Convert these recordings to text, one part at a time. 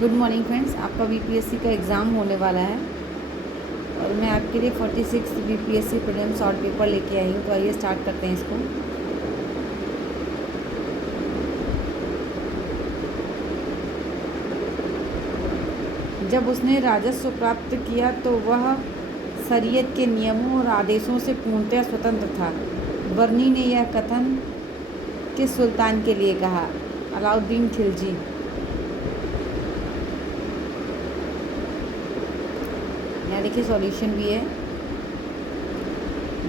Good morning friends, आपका BPSC का exam होने वाला है और मैं आपके लिए 46 बीपीएससी प्रीलिम्स शॉर्ट पेपर लेके आई हूँ। तो आइए स्टार्ट करते हैं इसको। जब उसने राजस्व प्राप्त किया तो वह शरीयत के नियमों और आदेशों से पूर्णतः स्वतंत्र था। बर्नी ने यह कथन किस सुल्तान के लिए कहा? अलाउद्दीन खिलजी। यहाँ देखिए सॉल्यूशन भी है।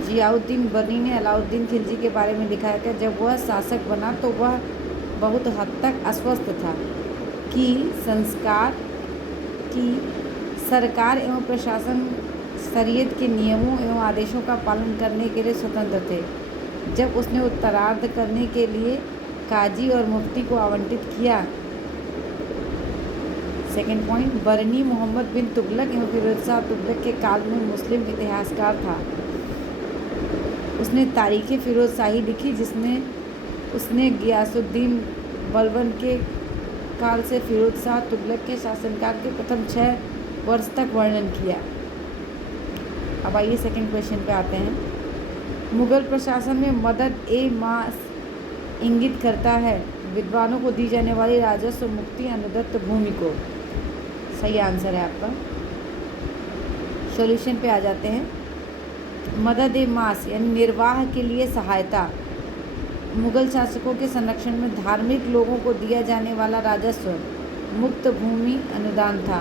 जियाउद्दीन बर्नी ने अलाउद्दीन खिलजी के बारे में लिखा है कि जब वह शासक बना तो वह बहुत हद तक आश्वस्त था कि सरकार एवं प्रशासन शरीयत के नियमों एवं आदेशों का पालन करने के लिए स्वतंत्र थे। जब उसने उत्तरार्ध करने के लिए काजी और मुफ्ती को आवंटित किया। सेकेंड पॉइंट, बरनी मोहम्मद बिन तुगलक एवं फिरोज शाह तुगलक के काल में मुस्लिम इतिहासकार था। उसने तारीख़ फिरोज शाही लिखी जिसमें उसने गियासुद्दीन बलबन के काल से फिरोज शाह तुगलक के शासनकाल के प्रथम 6 वर्ष तक वर्णन किया। अब आइए सेकंड क्वेश्चन पे आते हैं। मुग़ल प्रशासन में मदद ए मास इंगित करता है विद्वानों को दी जाने वाली राजस्व मुक्ति अनुदत्त भूमि को। सही आंसर है आपका। सॉल्यूशन पे आ जाते हैं। मदद ए मास यानी निर्वाह के लिए सहायता मुग़ल शासकों के संरक्षण में धार्मिक लोगों को दिया जाने वाला राजस्व मुक्त भूमि अनुदान था।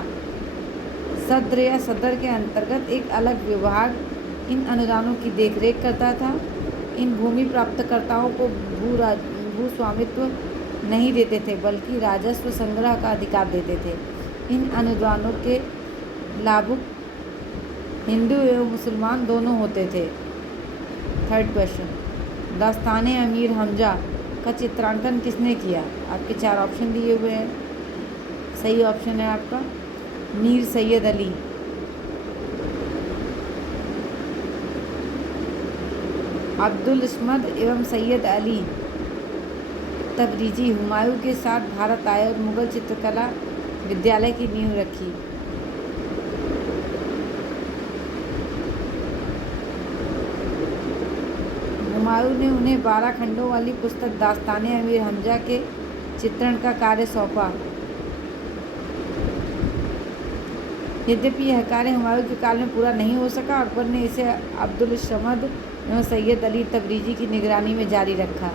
सद्र या सदर के अंतर्गत एक अलग विभाग इन अनुदानों की देखरेख करता था। इन भूमि प्राप्तकर्ताओं को भू स्वामित्व नहीं देते थे बल्कि राजस्व संग्रह का अधिकार देते थे। इन अनुदानों के लाभुक हिंदू एवं मुसलमान दोनों होते थे। थर्ड क्वेश्चन, दास्ताने अमीर हमजा का चित्रांकन किसने किया? आपके 4 ऑप्शन दिए हुए हैं। सही ऑप्शन है आपका मीर सैयद अली। अब्दुल समद एवं सैयद अली तबरीजी हुमायूं के साथ भारत आए और मुग़ल चित्रकला विद्यालय की नींव रखी। हुमायूं ने उन्हें 12 खंडों वाली पुस्तक दास्ताने अमीर हमजा के चित्रण का कार्य सौंपा। यद्यपि यह कार्य हुमायूं के काल में पूरा नहीं हो सका, अकबर ने इसे अब्दुल समद एवं सैयद अली तबरीजी की निगरानी में जारी रखा।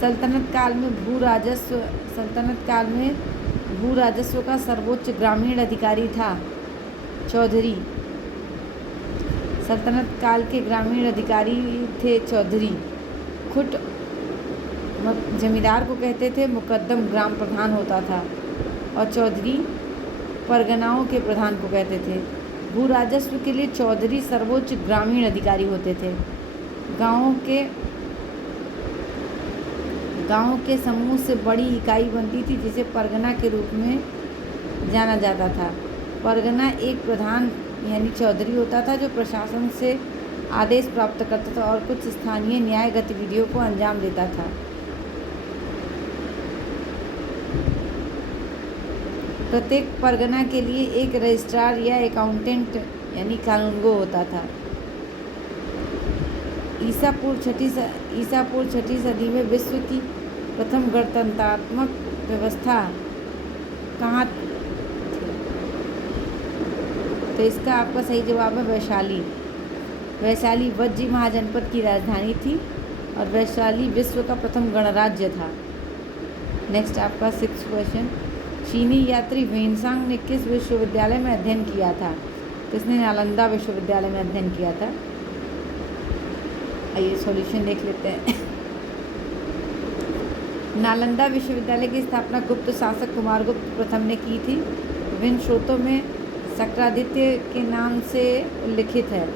सल्तनत काल में भू राजस्व का सर्वोच्च ग्रामीण अधिकारी था चौधरी। सल्तनत काल के ग्रामीण अधिकारी थे चौधरी। खुट जमींदार को कहते थे, मुकद्दम ग्राम प्रधान होता था और चौधरी परगनाओं के प्रधान को कहते थे। भू राजस्व के लिए चौधरी सर्वोच्च ग्रामीण अधिकारी होते थे। गाँव के समूह से बड़ी इकाई बनती थी जिसे परगना के रूप में जाना जाता था। परगना एक प्रधान यानी चौधरी होता था जो प्रशासन से आदेश प्राप्त करता था और कुछ स्थानीय न्याय गतिविधियों को अंजाम देता था। प्रत्येक परगना के लिए एक रजिस्ट्रार या अकाउंटेंट यानी कानूनगो होता था। ईसा पूर्व 6ठी सदी में विश्व की प्रथम गणतंत्रात्मक व्यवस्था कहाँ थी? तो इसका आपका सही जवाब है वैशाली। वैशाली वज्जी महाजनपद की राजधानी थी और वैशाली विश्व का प्रथम गणराज्य था। नेक्स्ट आपका 6th क्वेश्चन, चीनी यात्री वेनसांग ने किस विश्वविद्यालय में अध्ययन किया था? किसने नालंदा विश्वविद्यालय में अध्ययन किया था? आइए सॉल्यूशन देख लेते हैं। नालंदा विश्वविद्यालय की स्थापना गुप्त शासक कुमारगुप्त प्रथम ने की थी। विभिन्न स्रोतों में शक्रादित्य के नाम से उल्लिखित है।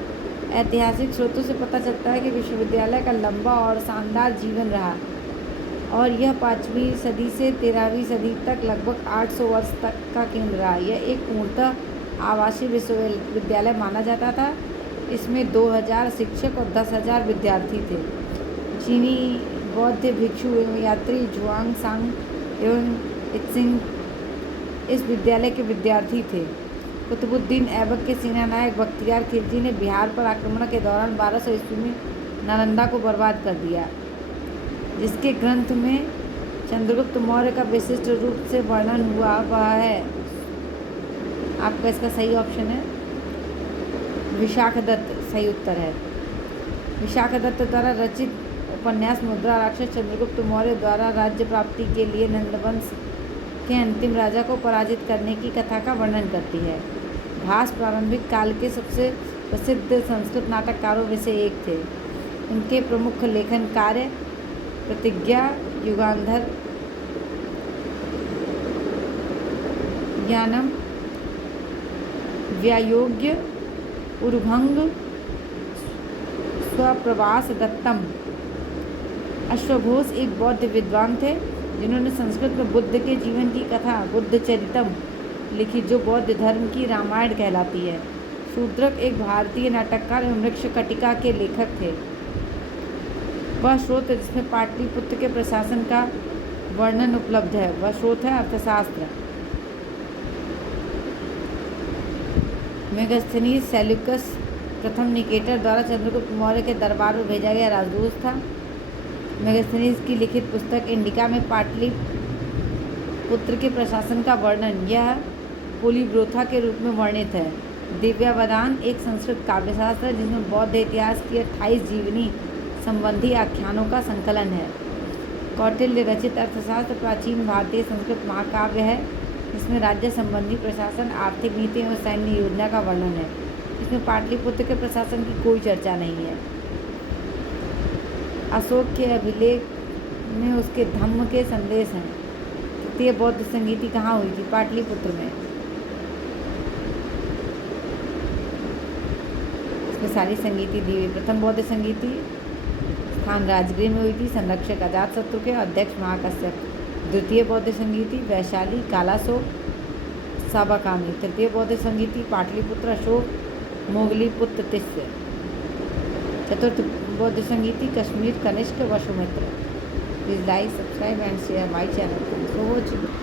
ऐतिहासिक स्रोतों से पता चलता है कि विश्वविद्यालय का लंबा और शानदार जीवन रहा। और यह 5वीं सदी से 13वीं सदी तक लगभग 800 वर्ष तक का केंद्र रहा। यह एक पूर्णतः आवासीय विश्वविद्यालय माना जाता था। इसमें 2000 शिक्षक और 10,000 विद्यार्थी थे। चीनी बौद्ध भिक्षु एवं यात्री जुआंग सांग एवं इत्सिंग इस विद्यालय के विद्यार्थी थे। कुतुबुद्दीन ऐबक के सेनानायक बख्तियार खिलजी ने बिहार पर आक्रमण के दौरान 1200 ईस्वी में नालंदा को बर्बाद कर दिया, जिसके ग्रंथ में चंद्रगुप्त मौर्य का विशिष्ट रूप से वर्णन हुआ वह है। आपका इसका सही ऑप्शन है विशाखदत्त, सही उत्तर है। विशाखदत्त द्वारा रचित उपन्यास मुद्रा राक्षस चंद्रगुप्त मौर्य द्वारा राज्य प्राप्ति के लिए नंदवंश के अंतिम राजा को पराजित करने की कथा का वर्णन करती है। भास प्रारंभिक काल के सबसे प्रसिद्ध संस्कृत नाटककारों में से एक थे। उनके प्रमुख लेखन कार्य प्रतिज्ञा, युगांधर, ज्ञानम, व्यायोग्य, उर्भंग, स्वप्रवास दत्तम। अश्वघोष एक बौद्ध विद्वान थे जिन्होंने संस्कृत में बुद्ध के जीवन की कथा बुद्ध चरितम लिखी, जो बौद्ध धर्म की रामायण कहलाती है। शूद्रक एक भारतीय नाटककार एवं मृक्षकटिका के लेखक थे। वह स्रोत जिसमें पाटलिपुत्र के प्रशासन का वर्णन उपलब्ध है, वह स्रोत है अर्थशास्त्र। मेगास्थनीज सेल्यूकस प्रथम निकेटर द्वारा चंद्रगुप्त मौर्य के दरबार में भेजा गया राजदूत था। मेगास्थनीज की लिखित पुस्तक इंडिका में पाटलिपुत्र के प्रशासन का वर्णन यह पोलीब्रोथा के रूप में वर्णित है। दिव्यावदान एक संस्कृत काव्यशास्त्र है जिसमें बौद्ध इतिहास की 28 जीवनी संबंधी आख्यानों का संकलन है। कौटिल्य रचित अर्थशास्त्र प्राचीन भारतीय संस्कृत महाकाव्य है जिसमें राज्य संबंधी प्रशासन, आर्थिक नीति एवं सैन्य योजना का वर्णन है। इसमें पाटलिपुत्र के प्रशासन की कोई चर्चा नहीं है। अशोक के अभिलेख में उसके धम्म के संदेश हैं। तृतीय बौद्ध संगीति कहाँ हुई थी? पाटलिपुत्र में। इसमें सारी संगीति दी हुई। प्रथम बौद्ध संगीति स्थान राजगृह में हुई थी, संरक्षक अजातशत्रु के, अध्यक्ष महाकश्यप। द्वितीय बौद्ध संगीति वैशाली, कालाशोक, साबाकामी। तृतीय बौद्ध संगीति पाटलिपुत्र, अशोक, मोगलीपुत्र, तिस्य। चतुर्थ बौद्ध संगीति Kashmir, Kanishka, Vasumitra. Please like, subscribe and share my channel. Thanks for watching.